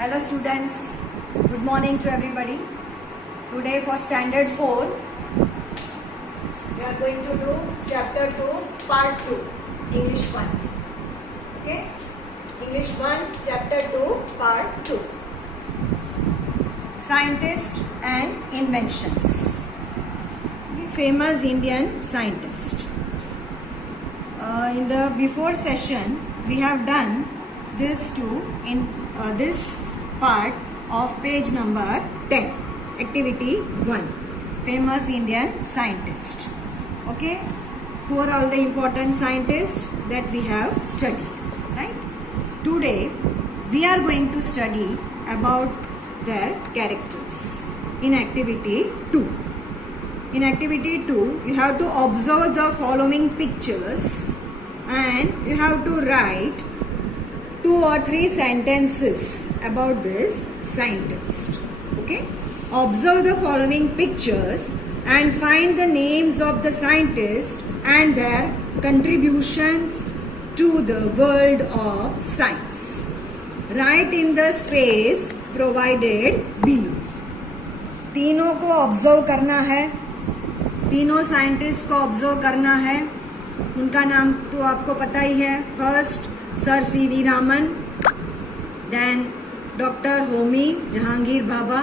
Hello students, good morning to everybody. Today for standard 4, we are going to do chapter 2, part 2, English 1. Okay? English 1, chapter 2, part 2. Scientists and inventions. Famous Indian scientist. In the before session, we have done this too in this part of page number 10, activity 1, famous Indian scientist. Okay, who are all the important scientists that we have studied, right? Today we are going to study about their characters in activity 2. In activity 2, you have to observe the following pictures and you have to write 2 or 3 sentences about this scientist. Okay? Observe the following pictures and find the names of the scientists and their contributions to the world of science. Write in the space provided below. तीनों को observe करना है, तीनों scientist को observe करना है. उनका नाम तो आपको पता ही है. First sir C.V. Raman, then doctor Homi Jehangir Bhabha,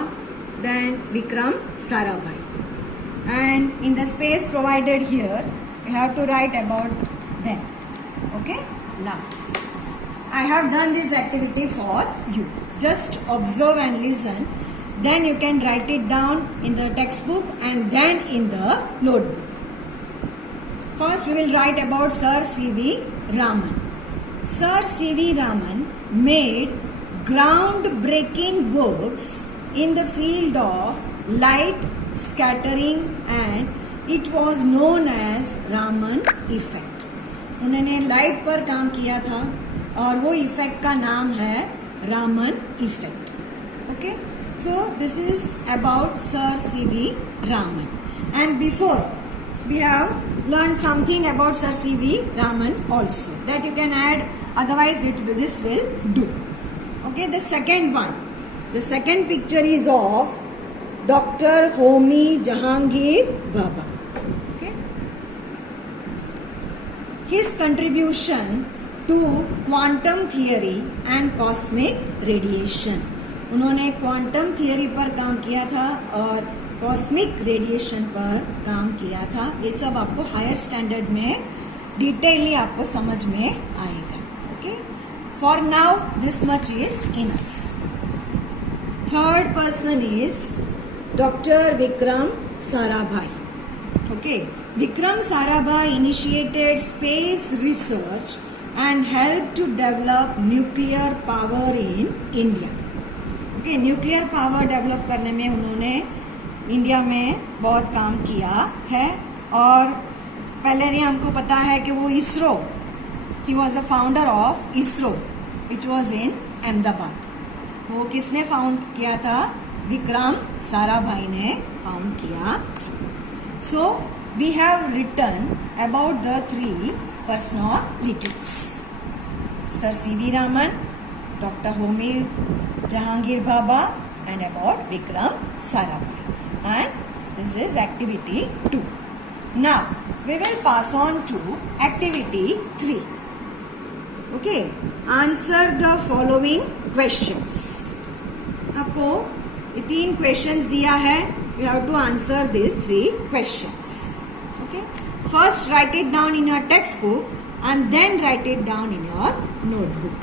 then Vikram Sarabhai. And in the space provided here, you have to write about them. Okay? Now, I have done this activity for you. Just observe and listen. Then you can write it down in the textbook and then in the notebook. First, we will write about Sir C.V. Raman. Sir C.V. Raman made groundbreaking works in the field of light scattering and it was known as Raman effect. उन्होंने light पर काम किया था और वो effect का नाम है Raman effect. Okay, so this is about Sir C.V. Raman. And before we have learned something about Sir C.V. Raman also that you can add, otherwise this will do. Okay, the second one. The second picture is of Dr. Homi Jahangir Bhabha. Okay. His contribution to quantum theory and cosmic radiation. उन्होंने quantum theory पर काम किया था और cosmic radiation पर काम किया था. ये सब आपको हायर स्टैंडर्ड में डिटेयली आपको समझ में आएगा. Okay, for now this much is enough. Third person is doctor Vikram Sarabhai. Okay, Vikram Sarabhai initiated space research and help to develop nuclear power in India. Okay, nuclear power develop करने में उन्होंने इंडिया में बहुत काम किया है. और पहले नहीं हमको पता है कि वो ISRO, he was a founder of ISRO which was in Ahmedabad. वो किसने फाउंड किया था? विक्रम साराभाई ने फाउंड किया था. So we have written about the 3 personalities, sir C.V. Raman, Dr. Homi Jahangir Bhabha and about Vikram Sarabhai. And this is activity 2. Now, we will pass on to activity 3. Okay, answer the following questions. आपको 3 questions दिया है. You have to answer these 3 questions. Okay, first write it down in your textbook and then write it down in your notebook.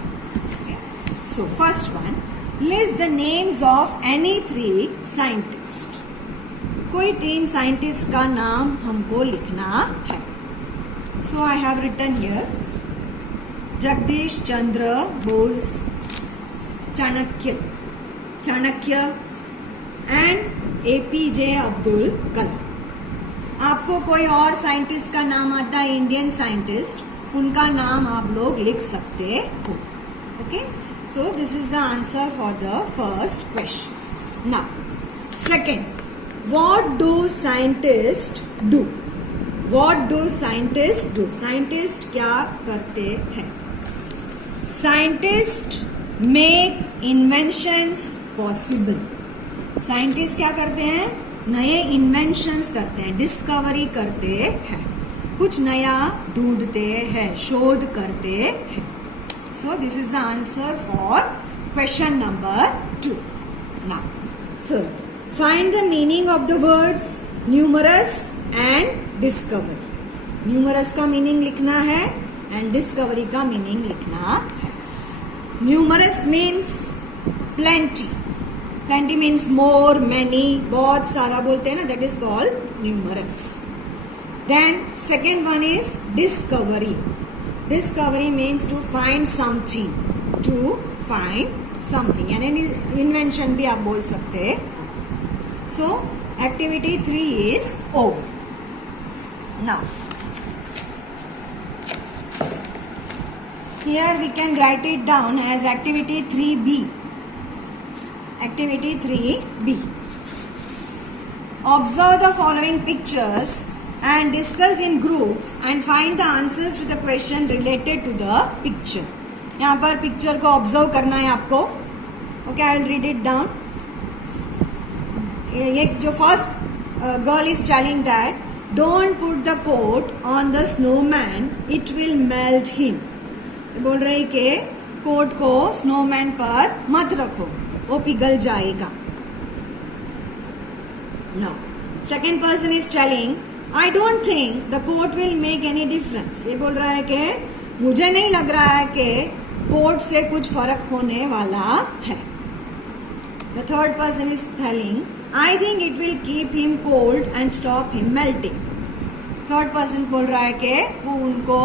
So first one, list the names of any 3 scientists. कोई 3 scientist का नाम हमको लिखना है. So I have written here Jagdish Chandra Bose, Chanakya and APJ Abdul Kalam. आपको कोई और scientist का नाम आता है, इंडियन साइंटिस्ट, उनका नाम आप लोग लिख सकते हो. Okay, so this is the answer for the first question. Now, second, what do scientists do? What do scientists do? Scientists क्या करते हैं? Scientists make inventions possible. Scientist क्या करते हैं? नए इन्वेंशंस करते हैं, डिस्कवरी करते हैं, कुछ नया ढूंढते हैं, शोध करते हैं. So this is the answer for question number 2. Now, third, find the meaning of the words numerous and discovery. Numerous का meaning लिखना है and discovery का meaning लिखना है. Numerous means plenty. Plenty means more, many, बहुत सारा बोलते हैं ना, that is called numerous. Then second one is discovery. Discovery means to find something. To find something. यानी invention भी आप बोल सकते हैं. So activity 3 is over. Now here we can write it down as activity 3B. Activity 3B. Observe the following pictures and discuss in groups and find the answers to the question related to the picture. यहाँ पर picture को observe करना है आपको. Okay, I will read it down. ये जो first girl is telling that don't put the coat on the snowman, it will melt him. बोल रहे कि कोट को स्नोमैन पर मत रखो, वो पिघल जाएगा. Now second person is telling I don't think the coat will make any difference. ये बोल रहा है कि मुझे नहीं लग रहा है कि कोट से कुछ फर्क होने वाला है. The third person is telling, I think it will keep him cold and stop him melting. Third person बोल रहा है कि वो उनको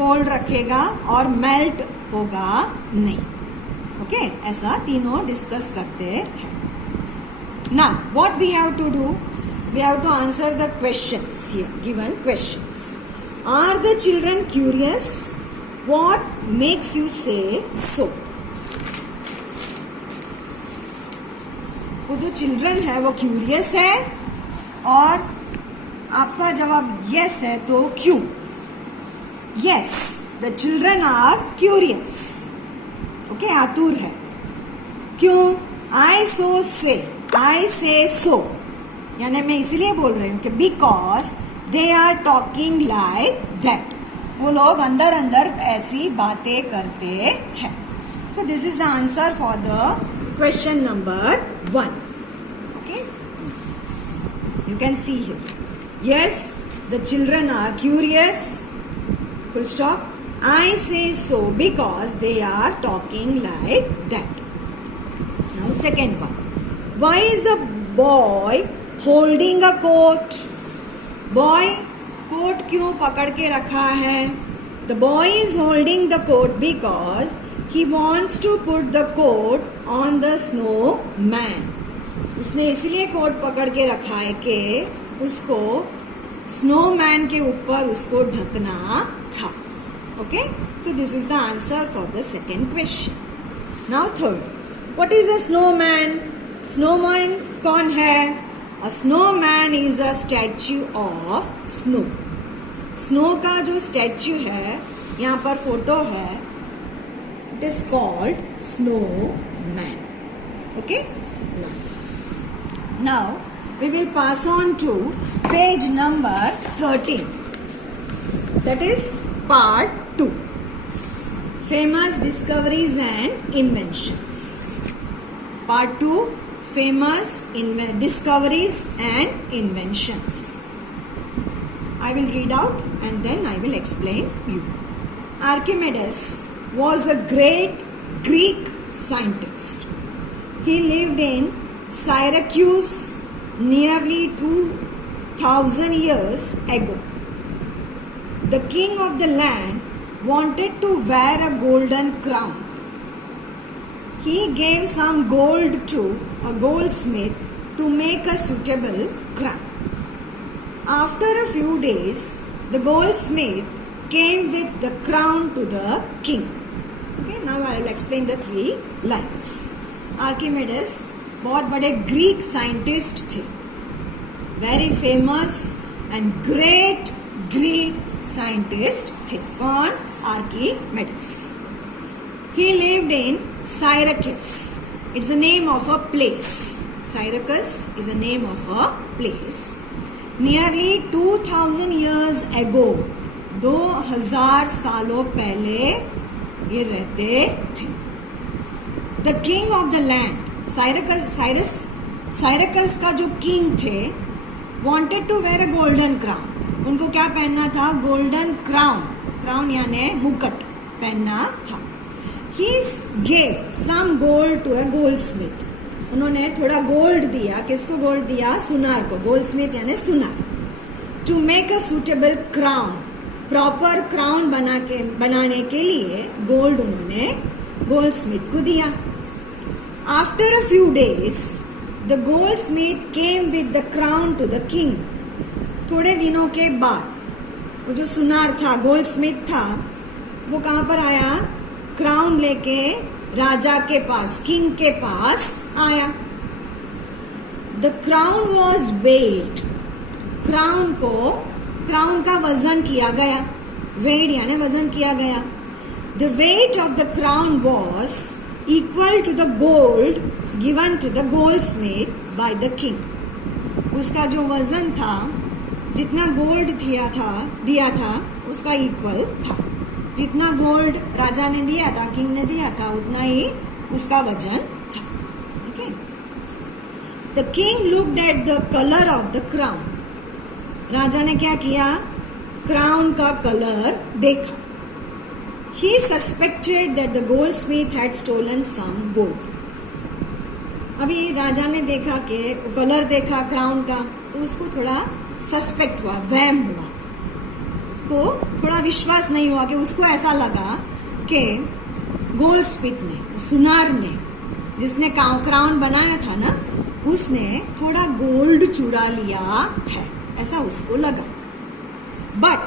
कोल्ड रखेगा और मेल्ट होगा नहीं. ओके, ऐसा तीनों डिस्कस करते हैं. Now what we have to do? We have to answer the questions here, given questions. Are the children curious? What makes you say so? वो जो चिल्ड्रन है वो क्यूरियस है और आपका जवाब यस है, तो क्यों? Yes, the children are curious. Okay, आतुर है. क्यों? आई से सो, यानी मैं इसलिए बोल रही हूँ कि because they are talking like that. वो लोग अंदर अंदर ऐसी बातें करते हैं. So this is the answer for the question number 1. Okay, you can see here. Yes, the children are curious, full stop. I say so because they are talking like that. Now second one, why is the boy holding a coat? Boy coat क्यों पकड़ के रखा है? The boy is holding the coat because he wants to put the coat on the snowman. उसने इसलिए coat पकड़ के रखा है कि उसको स्नो मैन के ऊपर उसको ढकना था. Okay, so this is the answer for the second question. Now third, what is a snow man? Snowman कौन है? A snowman is a statue of snow. Snow का जो स्टैच्यू है, यहाँ पर फोटो है, it is called snowman. Okay? Now we will pass on to page number 13. That is part 2. Famous discoveries and inventions. Part 2. Famous discoveries and inventions. I will read out and then I will explain you. Archimedes was a great Greek scientist. He lived in Syracuse nearly 2000 years ago. The king of the land wanted to wear a golden crown. He gave some gold to a goldsmith to make a suitable crown. After a few days, the goldsmith came with the crown to the king. Okay, now I will explain the 3 lines. Archimedes बहुत बड़े Greek scientist थे. Very famous and great Greek scientist थे. कौन? Archimedes. He lived in Syracuse. It's a name of a place. Syracuse is a name of a place. Nearly 2000 years ago, 2000 सालों पहले ये रहते थे. The king of the land, Syracuse का जो king थे, wanted to wear a golden crown. उनको क्या पहनना था? Golden crown. क्राउन यानी मुकुट पहनना था. He gave some gold to a goldsmith. उन्होंने थोड़ा गोल्ड दिया. किसको गोल्ड दिया? सुनार को. गोल्डस्मिथ यानी सुनार. To make a suitable crown. Proper crown बनाने के लिए गोल्ड उन्होंने गोल्डस्मिथ को दिया. After a few days, the goldsmith came with the crown to the king. थोड़े दिनों के बाद वो जो सुनार था, गोल्डस्मिथ था, वो कहाँ पर आया? क्राउन लेके राजा के पास, किंग के पास आया. The crown was weighed. Crown का वजन किया गया. वेट यानी वजन किया गया. The weight of the crown was equal to the gold given to the goldsmith by the king. उसका जो वजन था, जितना गोल्ड दिया था उसका इक्वल था. जितना गोल्ड राजा ने दिया था, किंग ने दिया था, उतना ही उसका वजन था. Okay. The king looked at the color of the crown. राजा ने क्या किया? क्राउन का कलर देखा. He suspected that the goldsmith had stolen some gold. अभी राजा ने देखा कि कलर देखा क्राउन का, तो उसको थोड़ा सस्पेक्ट हुआ, वहम हुआ. उसको थोड़ा विश्वास नहीं हुआ कि उसको ऐसा लगा कि गोल्डस्मिथ ने, सुनार ने, जिसने क्राउन बनाया था ना, उसने थोड़ा गोल्ड चुरा लिया है, ऐसा उसको लगा. But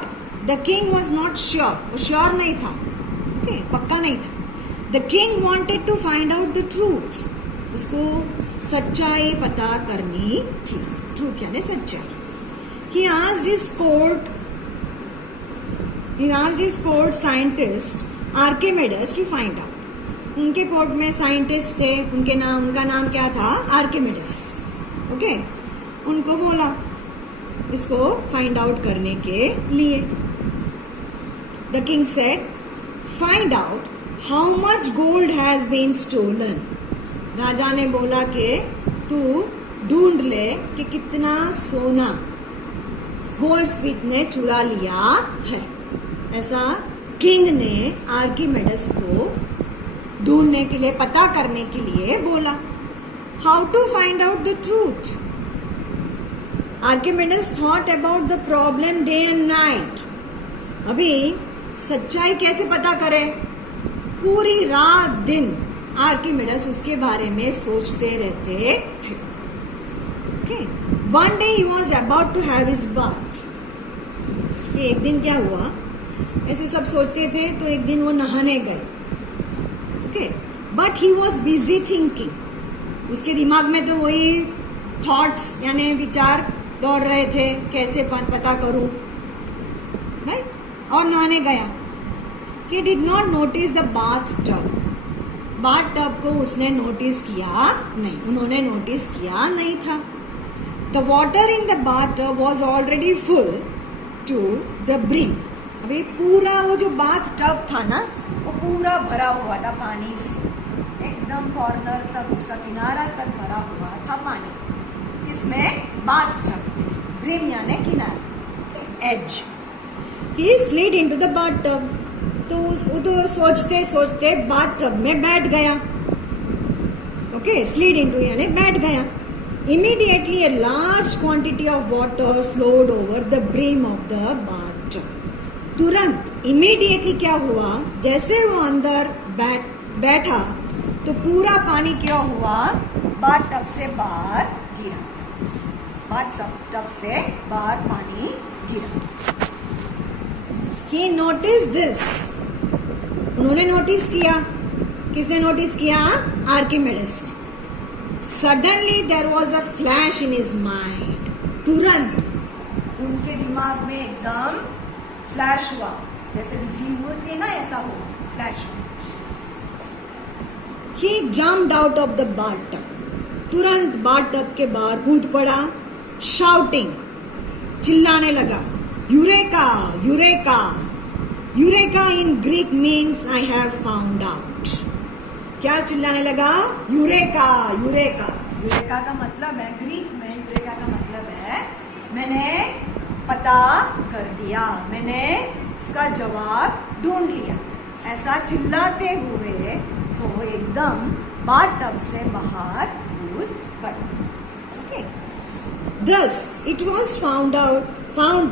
the king was not sure. वो श्योर नहीं था. ओके, पक्का नहीं था. The king wanted to find out the truth. उसको सच्चाई पता करनी थी. ट्रूथ यानी सच्चाई. He asked his court scientist Archimedes to find out. उनके कोर्ट में साइंटिस्ट थे. उनका नाम क्या था? आर्किमिडेस. ओके. उनको बोला इसको फाइंड आउट करने के लिए. The king said, find out how much gold has been stolen. राजा ने बोला कि तू ढूंढ ले कि कितना सोना गोल्डस्मिथ ने चुरा लिया है. ऐसा किंग ने आर्किमिडेस को ढूंढने के लिए, पता करने के लिए बोला. How to find out the truth? Archimedes thought about the problem day and night. अभी सच्चाई कैसे पता करे? पूरी रात दिन आर्किमिडेस उसके बारे में सोचते रहते थे. Okay. One day he was about to have his bath. एक दिन क्या हुआ? ऐसे सब सोचते थे तो एक दिन वो नहाने गए. Okay. But he was busy thinking. उसके दिमाग में तो वही थॉट्स यानी विचार दौड़ रहे थे, कैसे पता करूं, राइट. और नहाने गया. He did not notice the bathtub. Bath को उसने नोटिस किया नहीं, उन्होंने नोटिस किया नहीं था. The water in the bathtub was already full to the brim. अभी पूरा वो जो बाथ टब था ना, वो पूरा भरा हुआ था पानी से. एकदम कॉर्नर तक, उसका किनारा तक भरा हुआ था पानी. इसमें बाथ टब, ब्रिम यानी किनारा, as. He slid into the bathtub. तो वो तो सोचते सोचते बाथ टब में बैठ गया. ओके. स्लीड इनटू यानी बैठ गया. Immediately a large quantity of water flowed over the brim of the bathtub. तुरंत, immediately क्या हुआ? जैसे वो अंदर बैठा तो पूरा पानी क्या हुआ? बाथटब से बाहर गिरा. बाथटब से बाहर पानी गिरा. He noticed this. उन्होंने नोटिस किया. किसने नोटिस किया? आर्किमिडेस ने. Suddenly there was a flash in his mind. तुरंत उनके दिमाग में एकदम फ्लैश हुआ, जैसे बिजली होती है ना, ऐसा हुआ, फ्लैश हुआ. He jumped out of the bathtub. तुरंत बाथटब के बाहर कूद पड़ा. Shouting, चिल्लाने लगा. Eureka, Eureka. Eureka in Greek means I have found out. क्या चिल्लाने लगा? Eureka, Eureka. Eureka का मतलब है ग्रीक में, Eureka का मतलब है मैंने पता कर दिया, मैंने इसका जवाब ढूंढ लिया. ऐसा चिल्लाते हुए वो एकदम बाथटब से बाहर कूद पड़ा. Okay. Thus, it was found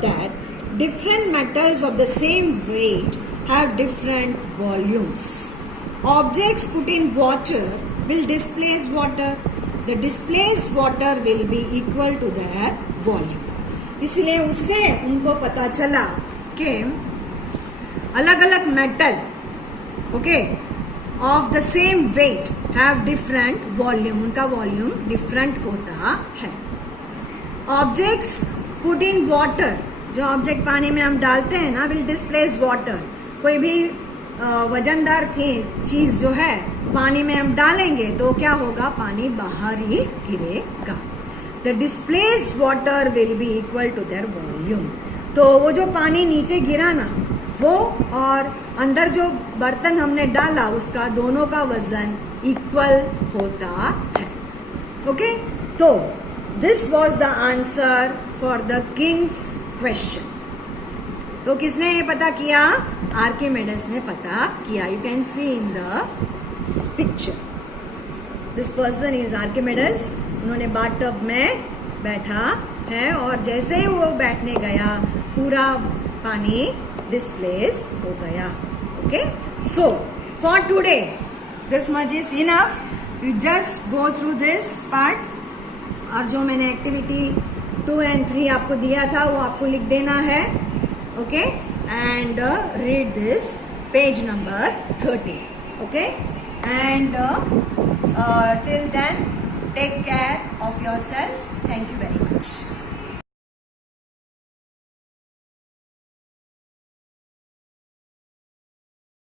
that different metals of the same weight have different volumes. Objects put in water will displace water. The displaced water will be equal to their volume. इसलिए उससे उनको पता चला कि अलग अलग metal of the same weight have different volume, उनका volume different होता है. ऑब्जेक्ट्स पुट इन वाटर, जो ऑब्जेक्ट पानी में हम डालते हैं ना, विल डिस्प्लेस वाटर. कोई भी वजनदार चीज जो है पानी में हम डालेंगे तो क्या होगा, पानी बाहर ही गिरेगा. The displaced water will be equal to their volume. तो वो जो पानी नीचे गिरा ना, वो और अंदर जो बर्तन हमने डाला उसका दोनों का वजन इक्वल होता है. ओके, तो this was the answer for the Kings question. तो किसने ये पता किया? आर्किमिडीज ने पता किया. You can C in the picture. This person is Archimedes. उन्होंने बाथटब में बैठा है और जैसे ही वो बैठने गया पूरा पानी डिस्प्लेस हो गया. Okay, so for today this much is enough. You just go through this part. और जो मैंने एक्टिविटी 2 and 3 आपको दिया था वो आपको लिख देना है. Okay, and read this page number 30. Okay, and till then take care of yourself. Thank you very much.